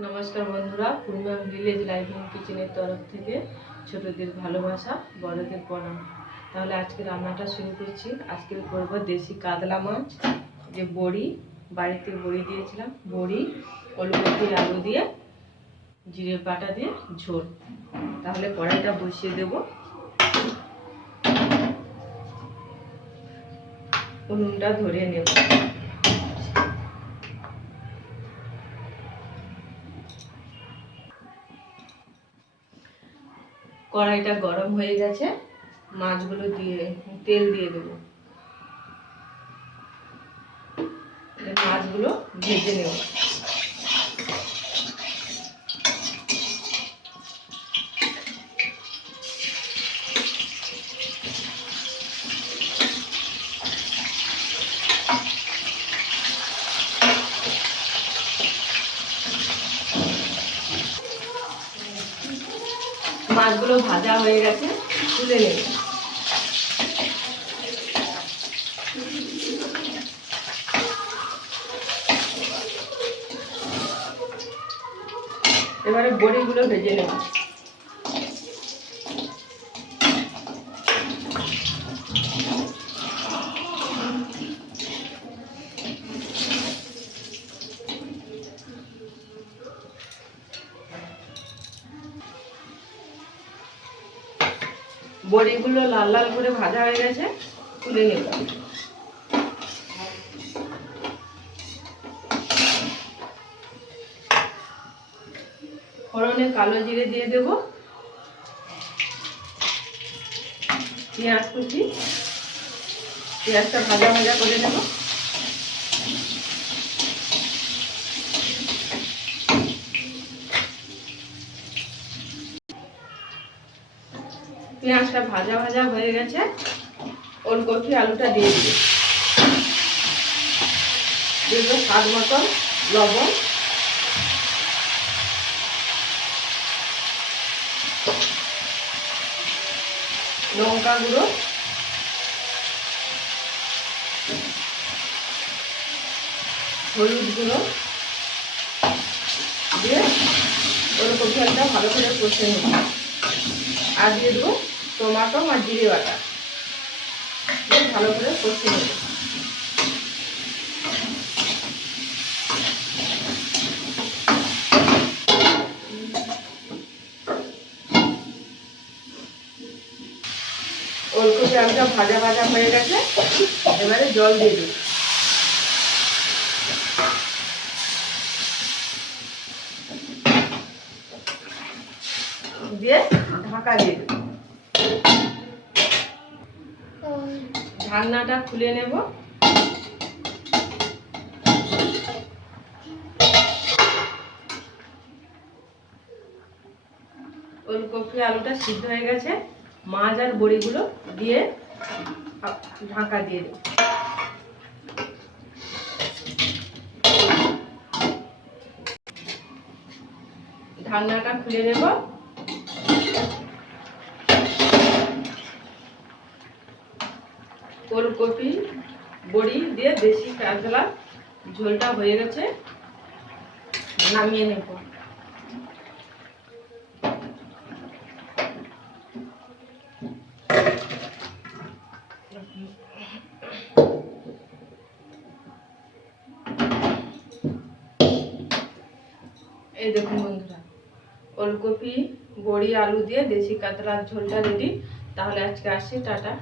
নমস্কার বন্ধুরা, পূর্ণিমা village living কিচেনের তরফ থেকে ছোটদের ভালোবাসা, বড়দের প্রণাম। তাহলে আজকে রান্নাটা শুরু করছি। আজকে করব দেশি কাতলা মাছ, যে বড়ি, বাড়িতে বড়ি দিয়েছিলাম, বড়ি, ওলকপি, আলু দিয়ে জিরে বাটা দিয়ে ঝোল। তাহলে কড়াইটা বসিয়ে দেব। উনুনটা ধরিয়ে নেব। কড়াইটা গরম হয়ে গেছে, মাছগুলো দিয়ে তেল দিয়ে দেবো। মাছগুলো ভেজে নেব। মাছগুলো ভাজা হয়ে গেছে, তুলে নেব। এবারে বড়িগুলো ভেজে নেব। বড়িগুলো লাল লাল করে ভাজা হয়ে গেছে, তুলে নেব। ফোড়নে কালো জিরে দিয়ে দেব, পেঁয়াজ কুচি, পেঁয়াজটা ভাজা ভাজা করে নেব। পেঁয়াজটা ভাজা ভাজা হয়ে গেছে, ওলকপি আলুটা দিয়ে দিই। দেব স্বাদ মতন লবণ, লঙ্কা গুঁড়ো, হলুদ গুঁড়ো দিয়ে ওলকপি আলুটা ভালো করে কষে নেব। আর দিয়ে দেবো টমাটো আর জিরে বাটা, দিয়ে ভালো করে কষে নেব। ওলকপি আলুটা ভাজা ভাজা হয়ে গেছে, এবারে জল দিয়ে দেব। দিয়ে ঢাকা দিয়ে দেব। ঢাকনাটা খুলে নেব। ওলকপি আলুটা সিদ্ধ হয়ে গেছে, মাছ আর বড়িগুলো দিয়ে ঢাকা দিয়ে দেব। ঢাকনাটা খুলে নেব। ওলকপি বড়ি দিয়ে দেশি কাতলা ঝোলটা হয়ে গেছে, নামিয়ে নেব। এই দেখুন বন্ধুরা, ওলকপি বড়ি আলু দিয়ে দেশি কাতলার ঝোলটা রেডি। তাহলে আজকে আসছি, টাটা।